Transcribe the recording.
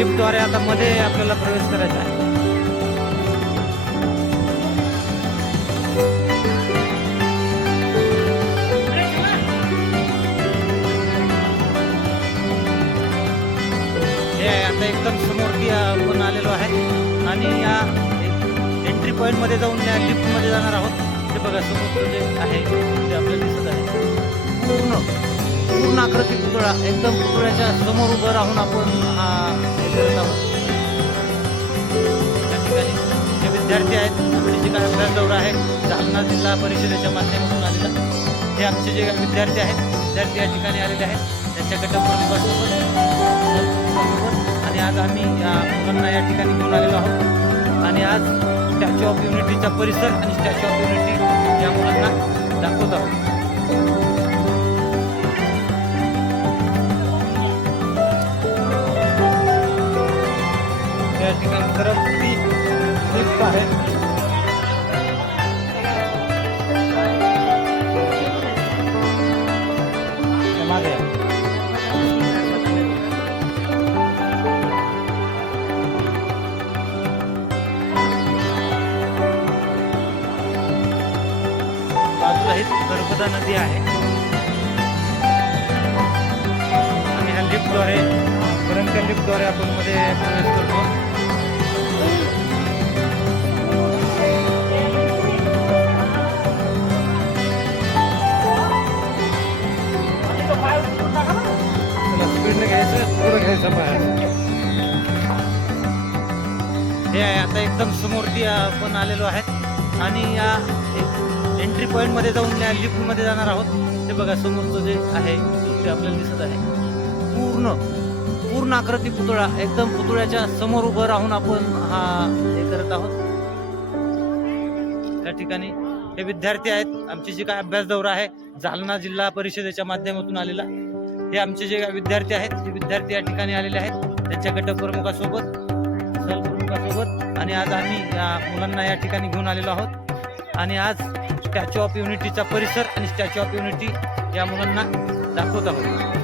लिफ्टद्वारे आता मध्ये आपल्याला प्रवेश करायचा आहे. हे आता एकदम समोर आपण आलेलो आहे. आणि या एंट्री पॉईंटमध्ये जाऊन या लिफ्टमध्ये जाणार आहोत. ते बघा समोर जे आहे ते आपल्याला दिसत आहे. पूर्ण पूर्ण आकृती पुतळा एकदम पुतळ्याच्या समोर उभं राहून आपण हा करत आहोत. त्या ठिकाणी जे विद्यार्थी आहेत आपले जे काय अभ्यास दौरा आहे जालना जिल्हा परिषदेच्या माध्यमातून आलेला. हे आमचे जे विद्यार्थी आहेत विद्यार्थी या ठिकाणी आलेले आहेत. त्यांच्या गटप्रमुखासोबत आणि आज आम्ही या मुलांना या ठिकाणी घेऊन आलेलो आहोत. आणि आज स्टॅच्यू ऑफ युनिटीचा परिसर आणि स्टॅच्यू ऑफ युनिटी या मुलांना दाखवत आहोत. या ठिकाणी सर्व लिफ्ट आहे मागे. बाजूला ही नर्मदा नदी आहे. आणि ह्या लिफ्टद्वारे परंत लिफ्टद्वारे आपण मध्ये प्रवेश करतो. बाहेर हे आहे आता एकदम समोर ती आपण आलेलो आहे. आणि या एंट्री पॉईंटमध्ये जाऊन या लिफ्टमध्ये जाणार आहोत. ते बघा समोरचं जे आहे ते आपल्याला दिसत आहे. पूर्ण पूर्ण आकृती पुतळा एकदम पुतळ्याच्या समोर उभं राहून आपण हा हे करत आहोत. त्या ठिकाणी हे विद्यार्थी आहेत. आमची जी काय अभ्यास दौरा आहे जालना जिल्हा परिषदेच्या माध्यमातून आलेला. हे आमचे जे काय विद्यार्थी आहेत ते विद्यार्थी या ठिकाणी आलेले आहेत त्यांच्या गटप्रमुखासोबत सहप्रमुखासोबत आणि आज आम्ही या मुलांना या ठिकाणी घेऊन आलेलो आहोत. आणि आज स्टॅच्यू ऑफ युनिटीचा परिसर आणि स्टॅच्यू ऑफ युनिटी या मुलांना दाखवत आहोत.